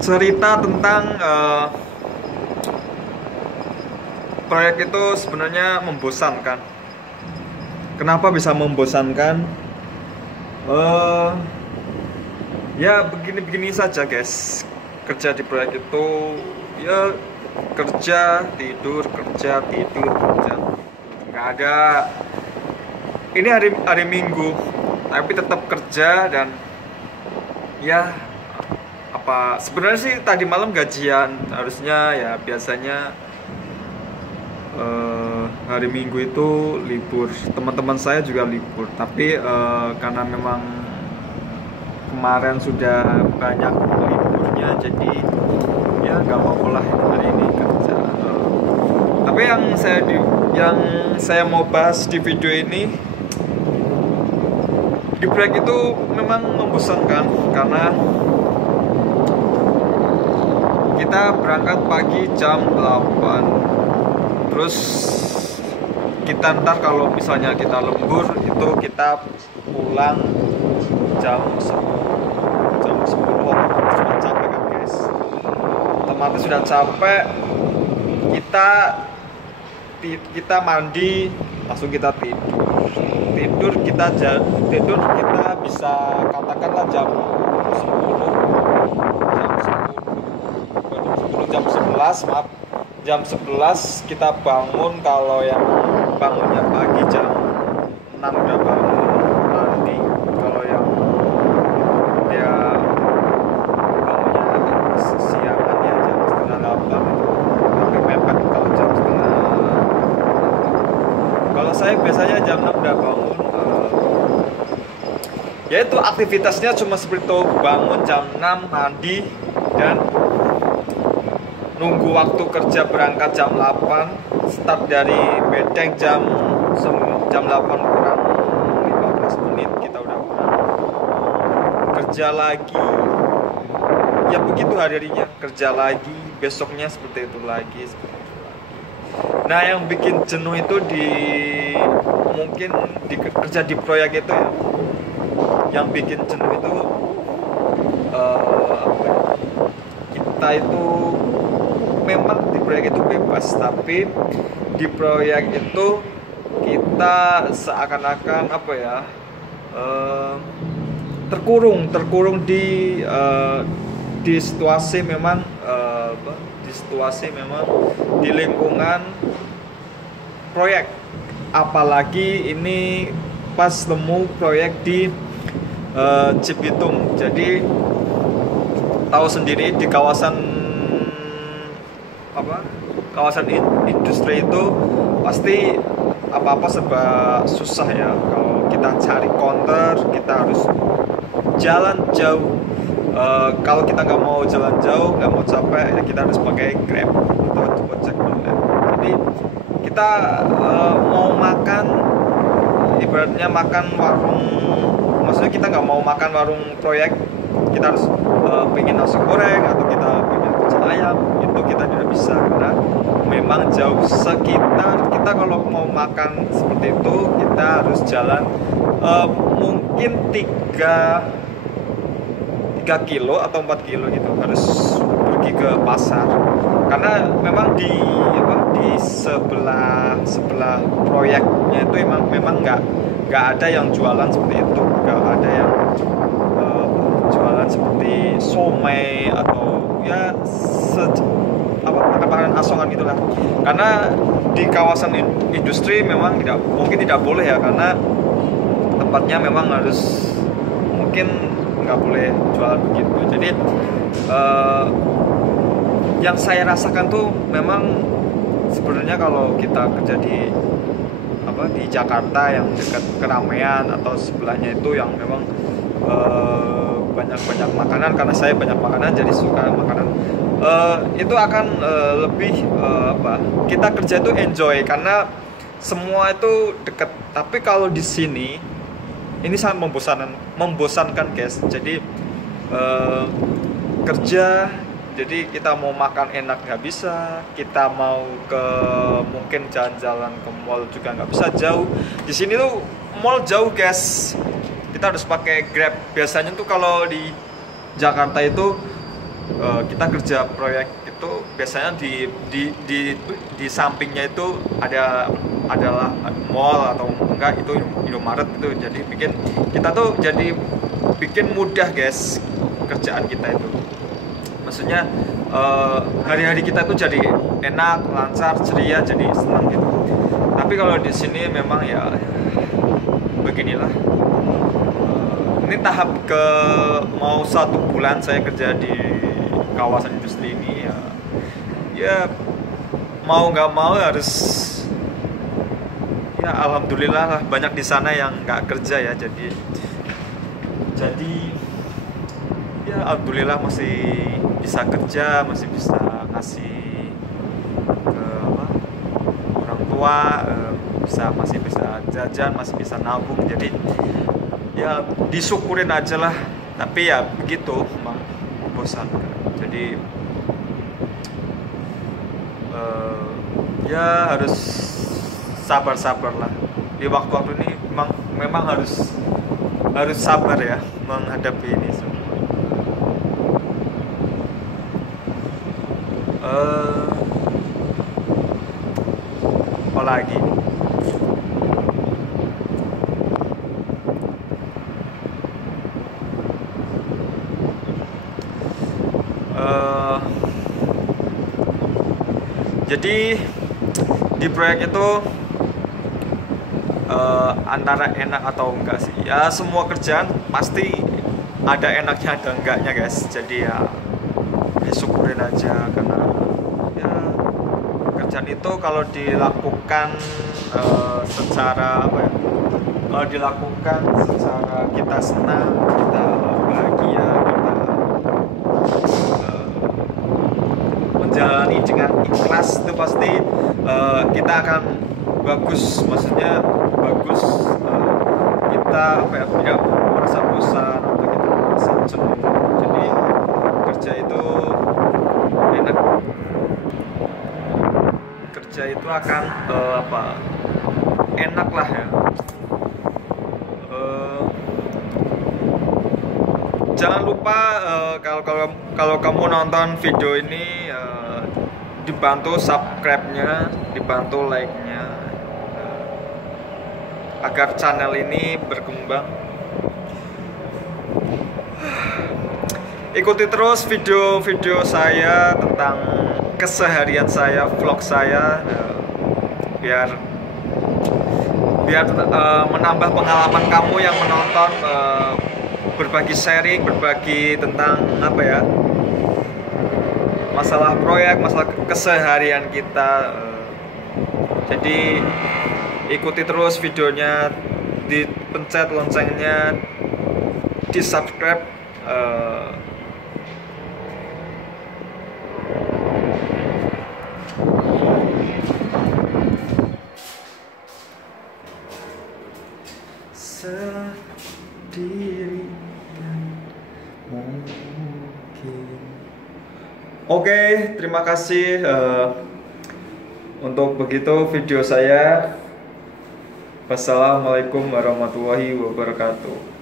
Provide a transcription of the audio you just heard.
cerita tentang proyek itu sebenarnya membosankan. Kenapa bisa membosankan? Ya begini-begini saja guys. Kerja di proyek itu ya kerja tidur kerja tidur kerja, nggak ada. Ini hari Minggu tapi tetap kerja. Dan ya apa sebenarnya sih tadi malam gajian, harusnya ya biasanya hari Minggu itu libur, teman-teman saya juga libur, tapi karena memang kemarin sudah banyak liburnya, jadi ya nggak apa-apa lah hari ini kerja. Tapi yang saya mau bahas di video ini, di proyek itu memang membosankan karena kita berangkat pagi jam 8, terus kita ntar kalau misalnya kita lembur itu kita pulang jam 10 sudah capek kan guys, otomatis sudah capek. Kita mandi langsung kita tidur kita bisa katakanlah jam 11 kita bangun. Kalau yang bangunnya pagi jam 6 udah bangun mandi. Kalau yang dia bangunnya siangan ya jam setengah 8, tapi mepet kalau jam setengah. Kalau saya biasanya jam 6 udah bangun. Ya itu aktivitasnya cuma seperti itu, bangun jam 6, mandi, dan nunggu waktu kerja berangkat jam 8, start dari bedeng jam 8 kurang 15 menit kita udah pulang. Kerja lagi, ya begitu hari-harinya, kerja lagi, besoknya seperti itu lagi. Nah yang bikin jenuh itu mungkin kerja di proyek itu ya, yang bikin jenuh itu kita itu memang di proyek itu bebas, tapi di proyek itu kita seakan-akan terkurung di situasi memang di lingkungan proyek. Apalagi ini pas temu proyek di Cibitung. Jadi tahu sendiri di kawasan industri itu pasti apa-apa serba susah ya. Kalau kita cari konter kita harus jalan jauh. Kalau kita nggak mau jalan jauh, nggak mau capek, ya kita harus pakai Grab atau Gojek online. Jadi kita mau makan, ibaratnya makan warung, maksudnya kita nggak mau makan warung proyek, kita harus pengen nasi goreng atau kita pengen pecel ayam, itu kita tidak bisa karena memang jauh. Sekitar kita kalau mau makan seperti itu kita harus jalan mungkin 3 kilo atau 4 kilo gitu, harus pergi ke pasar karena memang di sebelah proyeknya itu memang nggak ada yang jualan seperti itu, nggak ada yang jualan seperti somai atau ya makanan asongan gitulah. Karena di kawasan industri memang tidak boleh ya, karena tempatnya memang harus mungkin nggak boleh jual begitu. Jadi yang saya rasakan tuh memang sebenarnya kalau kita kerja di Jakarta yang dekat keramaian atau sebelahnya itu yang memang banyak makanan, karena saya banyak makanan jadi suka makanan, itu akan lebih kita kerja itu enjoy karena semua itu dekat. Tapi kalau di sini ini sangat membosankan guys. Jadi kerja, jadi kita mau makan enak nggak bisa, kita mau mungkin jalan-jalan ke mall juga nggak bisa, jauh. Di sini tuh mall jauh guys, kita harus pakai Grab. Biasanya tuh kalau di Jakarta itu kita kerja proyek itu biasanya di sampingnya itu adalah mall atau enggak itu Indomaret itu, jadi bikin mudah guys kerjaan kita itu. Maksudnya hari-hari kita tuh jadi enak, lancar, ceria, jadi senang gitu. Tapi kalau di sini memang ya beginilah. Ini tahap ke mau 1 bulan saya kerja di kawasan industri ini ya mau nggak mau harus ya, alhamdulillah lah banyak di sana yang nggak kerja ya, jadi ya alhamdulillah masih bisa kerja, masih bisa ngasih ke orang tua, masih bisa jajan, masih bisa nabung, jadi ya disyukurin aja lah. Tapi ya begitu, emang bosan. Jadi ya harus sabar-sabar lah di waktu-waktu ini. Memang harus sabar ya menghadapi ini semua. Apa lagi? Jadi di proyek itu antara enak atau enggak sih ya, semua kerjaan pasti ada enaknya ada enggaknya guys. Jadi ya syukurin aja, karena ya kerjaan itu kalau dilakukan secara kalau dilakukan secara kita senang, kita bahagia, kita menjalani dengan ikhlas, itu pasti kita akan bagus. Maksudnya bagus, kita tidak merasa bosan atau kita merasa jenuh. Jadi kerja itu enak, kerja itu akan enak lah ya. Jangan lupa kalau kamu nonton video ini dibantu subscribe-nya, dibantu like-nya, agar channel ini berkembang. Ikuti terus video-video saya tentang keseharian saya, vlog saya, biar menambah pengalaman kamu yang menonton, berbagi sharing, berbagi tentang masalah proyek, masalah keseharian kita. Jadi ikuti terus videonya, dipencet loncengnya, di subscribe. Oke, terima kasih untuk begitu video saya. Wassalamualaikum warahmatullahi wabarakatuh.